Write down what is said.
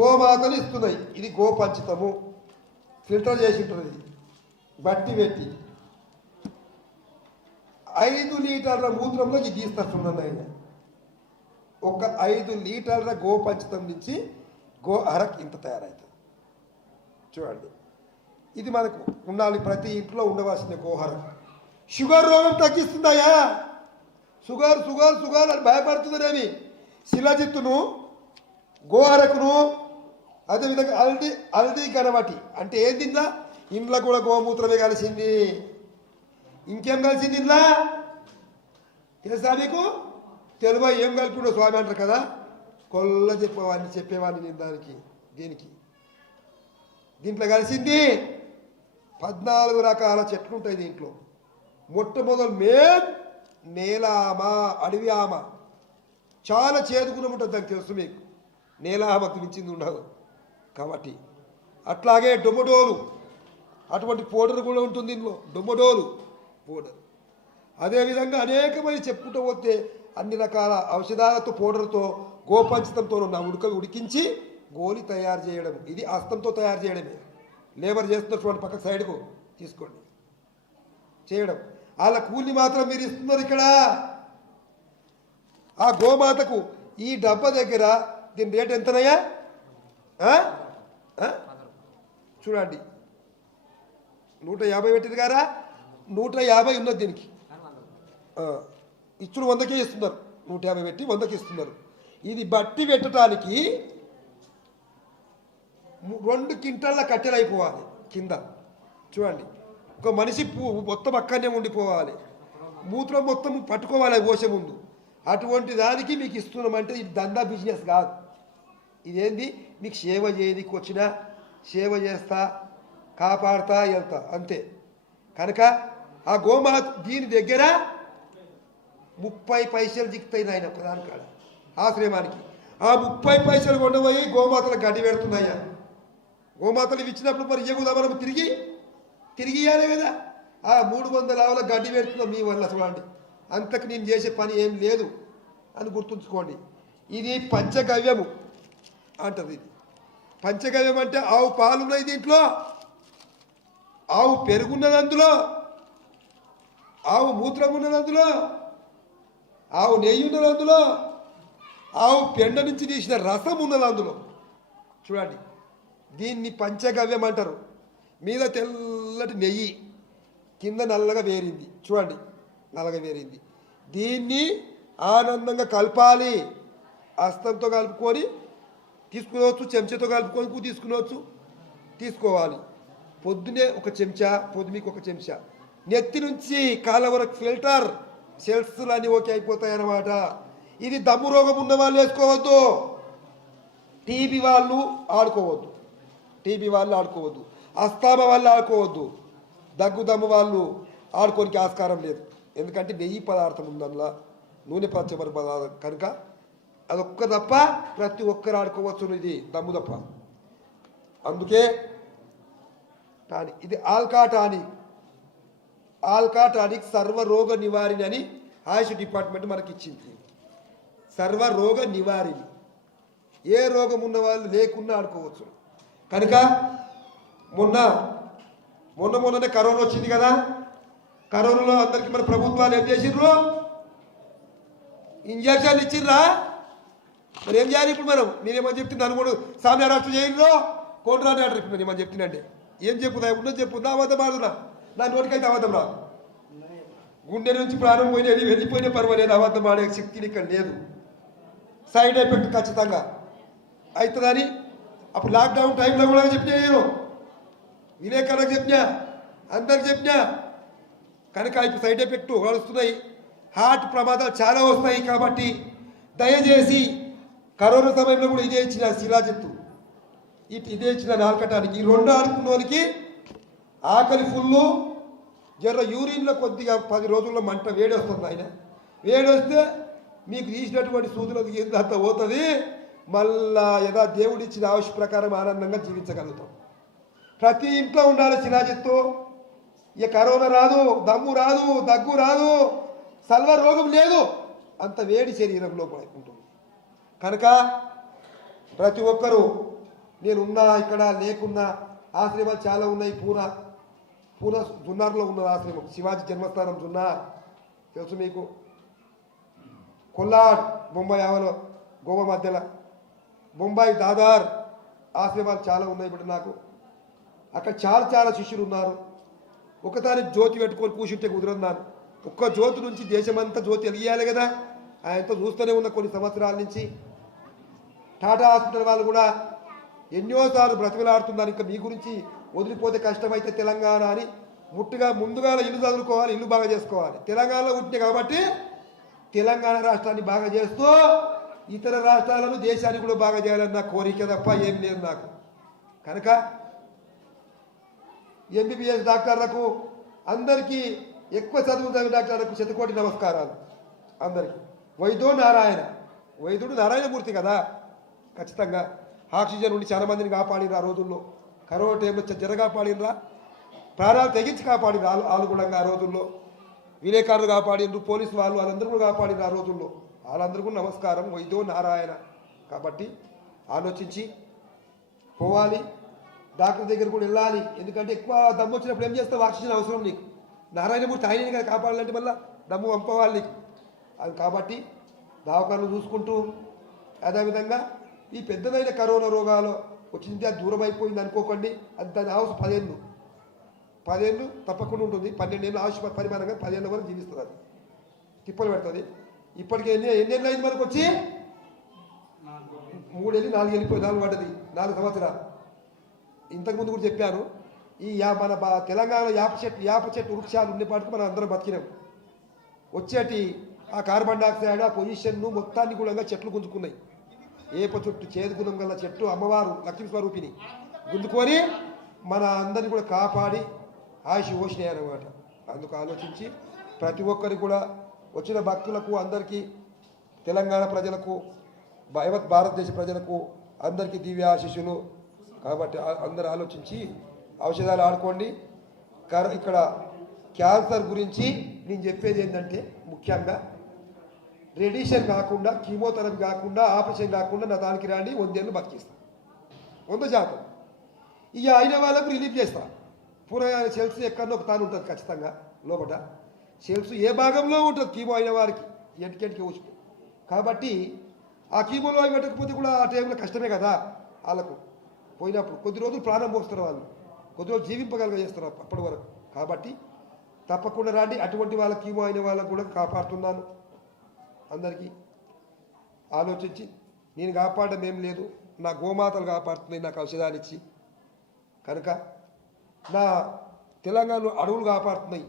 గోమాతలు ఇస్తున్నాయి. ఇది గోపంచితము. ఫిల్టర్ చేసి ఉంటుంది. బట్టి పెట్టి. ఐదు లీటర్ల మూత్రంలో ఇది తీస్తారు ఆయన. ఒక ఐదు లీటర్ల గోపంచితం నుంచి గో అరకు ఇంత తయారవుతుంది చూడండి. ఇది మనకు ఉండాలి. ప్రతి ఇంట్లో ఉండవలసిన గోహరం. షుగర్ రోగం తగ్గిస్తుందయ్యా. షుగర్ షుగర్ షుగర్ అని భయపడుతుందనేమి శిలజిత్తును గోహరకును అదేవిధంగా అల్డి అల్డి గణవటి అంటే ఏం తిందా ఇంట్లో కూడా గోమూత్రమే కలిసింది. ఇంకేం కలిసింది ఇంట్లో తెలుసా నీకు? తెలుగు ఏం కలిపిండో స్వామి అంటారు కదా? కొల్ల చెప్పేవాడిని చెప్పేవాడిని నేను దానికి దీనికి. దీంట్లో కలిసింది పద్నాలుగు రకాల చెట్లు ఉంటాయి దీంట్లో. మొట్టమొదలు మేన్ నేలామ అడవి ఆమ చాలా చేదుకుని ఉంటుంది దానికి తెలుసు మీకు. నేలామకు మించింది ఉండదు కాబట్టి అట్లాగే డొమడోలు అటువంటి పౌడర్ కూడా ఉంటుంది ఇందులో డొమడోలు పౌడర్. అదేవిధంగా అనేకమైన చెప్పుకుంటూ పోతే అన్ని రకాల ఔషధాలతో పౌడర్తో గోపంచితంతో ఉన్న ఉడక ఉడికించి గోలి తయారు చేయడం ఇది హస్తంతో తయారు చేయడమే. లేబర్ చేస్తున్నటువంటి పక్క సైడ్కు తీసుకోండి. చేయడం. వాళ్ళ కూలి మాత్రం మీరు ఇస్తున్నారు ఇక్కడ. ఆ గోమాతకు ఈ డబ్బా దగ్గర దీని రేట్ ఎంతనయ్యా? చూడండి. నూట యాభై పెట్టింది కారా? నూట యాభై ఉన్నది దీనికి. ఇచ్చుడు వందకే ఇస్తున్నారు. నూట యాభై పెట్టి వందకి ఇస్తున్నారు. ఇది బట్టి పెట్టడానికి రెండు కింటాల కట్టెలు అయిపోవాలి కింద. చూడండి. ఒక మనిషి మొత్తం అక్కడనే ఉండిపోవాలి. మూత్రం మొత్తం పట్టుకోవాలి పోసే ముందు. అటువంటి దానికి మీకు ఇస్తున్నామంటే ఇది దందా బిజినెస్ కాదు. ఇదేంది? మీకు సేవ చేయడానికి వచ్చినా సేవ చేస్తా కాపాడుతా వెళ్తా అంతే. కనుక ఆ గోమాత దీని దగ్గర ముప్పై పైసలు దిక్కుతాయి నాయన ప్రధాన కాడ ఆశ్రమానికి. ఆ ముప్పై పైసలు కొండపోయి గోమాతలు గడ్డి పెడుతున్నాయా? గోమాతలు ఇచ్చినప్పుడు మరి ఇయ్యకుదా మనం తిరిగి? తిరిగి ఇవ్వాలి కదా. ఆ మూడు వందల ఆవుల గడ్డి పెడుతున్నాం మీ వల్ల చూడండి. అంతకు నేను చేసే పని ఏం లేదు అని గుర్తుంచుకోండి. ఇది పంచగవ్యము అంటది ఇది. పంచగవ్యం అంటే ఆవు పాలు ఉన్నాయి దీంట్లో. ఆవు పెరుగున్నది అందులో. ఆవు మూత్రం ఉన్నది అందులో. ఆవు నెయ్యి ఉన్నది అందులో. ఆవు పెండ నుంచి తీసిన రసం ఉన్నది అందులో. చూడండి. దీన్ని పంచగవ్యం అంటారు. మీద తెల్లటి నెయ్యి కింద నల్లగా వేరింది. చూడండి. నల్లగా వేరింది. దీన్ని ఆనందంగా కలపాలి. హస్తంతో కలుపుకొని తీసుకునవచ్చు చెంచాతో కలుపుకొని తీసుకునవచ్చు తీసుకోవాలి. పొద్దునే ఒక చెంచా పొద్దుమికి ఒక చెంచా. నెత్తి నుంచి కాళ్ళ వరకు ఫిల్టర్. సెల్స్లు అన్నీ ఓకే అయిపోతాయి అన్నమాట ఇది దమ్ము రోగం ఉన్న వాళ్ళు వేసుకోవద్దు. టీబీ వాళ్ళు ఆడుకోవద్దు. టీబీ వాళ్ళు ఆడుకోవద్దు. అస్తామ వాళ్ళు ఆడుకోవద్దు. దగ్గు దమ్ము వాళ్ళు ఆడుకోనికి ఆస్కారం లేదు. ఎందుకంటే నెయ్యి పదార్థం ఉంది నూనె పచ్చబడి పదార్థం. కనుక అదొక్క తప్ప ప్రతి ఒక్కరు ఆడుకోవచ్చు ఇది దమ్ము తప్ప అందుకే టానిక్ ఇది ఆల్కా టానిక్ ఆల్కా టానిక్ సర్వరోగ నివారిణి అని ఆయుష్ డిపార్ట్మెంట్ మనకి ఇచ్చింది సర్వరోగ నివారిణి. ఏ రోగం ఉన్న వాళ్ళు లేకున్నా ఆడుకోవచ్చు. కనుక మొన్న మొన్న మొన్ననే కరోనా వచ్చింది కదా. కరోనాలో అందరికీ మన ప్రభుత్వాలు ఏం చేసిండ్రు ఇంజక్షన్ ఇచ్చిర్రా? మరి ఏం చేయాలి ఇప్పుడు మనం? మీరేమో చెప్తుంది అనుకోడు సామ్య రాష్ట్ర చేయండిలో కోట్రాని ఆర్డర్ ఇప్పుడు నేను ఏమని చెప్తుందండి ఏం చెప్పుదా? ఉన్నది చెప్పుందా? అవద్దం అబద్ధం ఆడుతున్నా. నా నోటికైతే అబద్ధం రా. గుండె నుంచి ప్రాణం పోయినది వెళ్ళిపోయినా పర్వాలేదు. అబద్ధం ఆడే శక్తి ఇక్కడ లేదు. సైడ్ ఎఫెక్ట్ ఖచ్చితంగా అవుతుందని అప్పుడు లాక్డౌన్ టైంలో కూడా చెప్పినా నేను. విలేకరులకు చెప్పినా అందరికి చెప్పినా. కనుక ఇప్పుడు సైడ్ ఎఫెక్ట్ వస్తున్నాయి హార్ట్ ప్రమాదాలు చాలా వస్తాయి కాబట్టి దయచేసి కరోనా సమయంలో కూడా ఇదే ఇచ్చిన శిలాజిత్తు ఇటు ఇదే ఇచ్చిన నాలుకటానికి. ఈ రెండు ఆడుకున్న వాళ్ళకి ఆకలి ఫుల్లు జర యూరిన్లో కొద్దిగా పది రోజుల్లో మంట వేడి వస్తుంది ఆయన. వేడి వస్తే మీకు తీసినటువంటి సూదులకు ఏందంత పోతుంది? మళ్ళా యథా దేవుడిచ్చిన ఆవిష్ ప్రకారం ఆనందంగా జీవించగలుగుతాం. ప్రతి ఇంట్లో ఉండాలి శిలాజిత్తు ఇక కరోనా రాదు దమ్ము రాదు దగ్గు రాదు సల్వ రోగం లేదు. అంత వేడి శరీరంలో ఉంటుంది కనుక ప్రతి ఒక్కరూ నేనున్నా ఇక్కడ లేకున్నా ఆశ్రమాలు చాలా ఉన్నాయి పూనా పూన జున్నార్లో ఉన్న ఆశ్రమం శివాజీ జన్మస్థానం జున్నార్. తెలుసు మీకు? కొల్లాడ్ బొంబాయి ఆవలో గోవా మధ్యలో. బొంబాయి దాదార్ ఆశ్రమాలు చాలా ఉన్నాయి ఇప్పుడు నాకు. అక్కడ చాలా చాలా శిష్యులు ఉన్నారు. ఒకసారి జ్యోతి పెట్టుకొని కూర్చుంటే కుదరదు ఒక్క జ్యోతి నుంచి దేశమంతా జ్యోతి వెలియాలి కదా. ఆయనతో చూస్తూనే ఉన్న కొన్ని సంవత్సరాల నుంచి టాటా హాస్పిటల్ వాళ్ళు కూడా ఎన్నోసార్లు బ్రతిమలాడుతున్నారు. ఇంకా మీ గురించి వదిలిపోతే కష్టమైతే తెలంగాణ అని ముట్టుగా ముందుగా ఇల్లు చదువుకోవాలి ఇల్లు బాగా చేసుకోవాలి. తెలంగాణలో ఉంటే కాబట్టి తెలంగాణ రాష్ట్రాన్ని బాగా చేస్తూ ఇతర రాష్ట్రాలను దేశాన్ని కూడా బాగా చేయాలని నా కోరిక తప్ప ఏం లేదు నాకు. కనుక ఎంబీబీఎస్ డాక్టర్లకు అందరికీ ఎక్కువ చదువు చదివిన డాక్టర్లకు శతకోటి నమస్కారాలు. అందరికీ. వైద్యుడు నారాయణ. వైద్యుడు నారాయణమూర్తి కదా. ఖచ్చితంగా ఆక్సిజన్ ఉండి చాలా మందిని కాపాడినరు ఆ రోజుల్లో. కరోనా టైంలో జర కాపాడినరా ప్రాణాలు తెగించి కాపాడిన ఆలు ఆలుగుణంగా ఆ రోజుల్లో. విలేకరులు కాపాడినరు పోలీసు వాళ్ళు వాళ్ళందరూ కూడా కాపాడిన ఆ రోజుల్లో. వాళ్ళందరికీ కూడా నమస్కారం వైద్యో నారాయణ. కాబట్టి ఆలోచించి పోవాలి. డాక్టర్ దగ్గర కూడా వెళ్ళాలి. ఎందుకంటే ఎక్కువ దమ్ము వచ్చినప్పుడు ఏం చేస్తావు? ఆక్సిజన్ అవసరం నీకు. నారాయణమూర్తి ఆయన కదా కాపాడాలంటే మళ్ళీ దమ్ము పంపవాలి నీకు. అది కాబట్టి దావకాలను చూసుకుంటూ అదేవిధంగా ఈ పెద్దదైన కరోనా రోగాలు వచ్చింది అది దూరం అయిపోయింది అనుకోకండి. అది దాని ఆవశ్యం పదేళ్ళు. పదేళ్ళు తప్పకుండా ఉంటుంది. పన్నెండేళ్ళు ఆయుష్ పరిమాణంగా పదిహేను వరకు జీవిస్తుంది అది. తిప్పలు పెడుతుంది. ఇప్పటికి ఎన్ని ఎన్నేళ్ళు అయింది మనకు వచ్చి? మూడేళ్ళు నాలుగు వెళ్ళిపోయి నాలుగు పడ్డది. నాలుగు సంవత్సరాలు. ఇంతకుముందు కూడా చెప్పాను. ఈ యా మన బా- తెలంగాణ యాప చెట్టు యాప చెట్టు వృక్షాలు ఉండేపాటికి మనం అందరం బతికినాం. వచ్చేటి ఆ కార్బన్ డైఆక్సైడ్ ఆ పొజిషన్ను మొత్తాన్ని కూడా చెట్లు గుంజుకున్నాయి. ఏప చుట్టూ చేదుగుణం గల చెట్టు అమ్మవారు లక్ష్మీ స్వరూపిని గుంజుకొని మన అందరిని కూడా కాపాడి ఆయుష్ పోసినాయి అన్నమాట అందుకు ఆలోచించి ప్రతి ఒక్కరికి కూడా వచ్చిన భక్తులకు అందరికీ తెలంగాణ ప్రజలకు యావత్ భారతదేశ ప్రజలకు అందరికీ దివ్య ఆశీస్సులు. కాబట్టి అందరు అందరూ ఆలోచించి ఔషధాలు ఆడుకోండి. కర ఇక్కడ క్యాన్సర్ గురించి నేను చెప్పేది ఏంటంటే ముఖ్యంగా రేడియేషన్ కాకుండా కీమోథెరపీ కాకుండా ఆపరేషన్ కాకుండా నా దానికి రాండి వందేళ్ళు బతికిస్తాను వంద శాతం. ఇక అయిన వాళ్ళకు రిలీఫ్ చేస్తా. పూరగాయ సెల్స్ ఎక్కడో ఒక తాను ఉంటుంది ఖచ్చితంగా లోపల సెల్స్ ఏ భాగంలో ఉంటుంది కీమో అయిన వారికి ఎంటికెంటికి ఊసి కాబట్టి ఆ కీమోలో అవి పెట్టకపోతే కూడా ఆ టైంలో కష్టమే కదా వాళ్ళకు. పోయినప్పుడు కొద్ది రోజులు ప్రాణం పోస్తారు వాళ్ళు. కొద్ది రోజులు జీవింపగలగ చేస్తారు అప్పటి వరకు. కాబట్టి తప్పకుండా రాండి అటువంటి వాళ్ళ కీమో అయిన వాళ్ళకు కూడా కాపాడుతున్నాను. అందరికీ ఆలోచించి నేను కాపాడడం ఏం లేదు నా గోమాతలు కాపాడుతున్నాయి నాకు ఔషధాలు ఇచ్చి. కనుక నా తెలంగాణలో అడవులు కాపాడుతున్నాయి.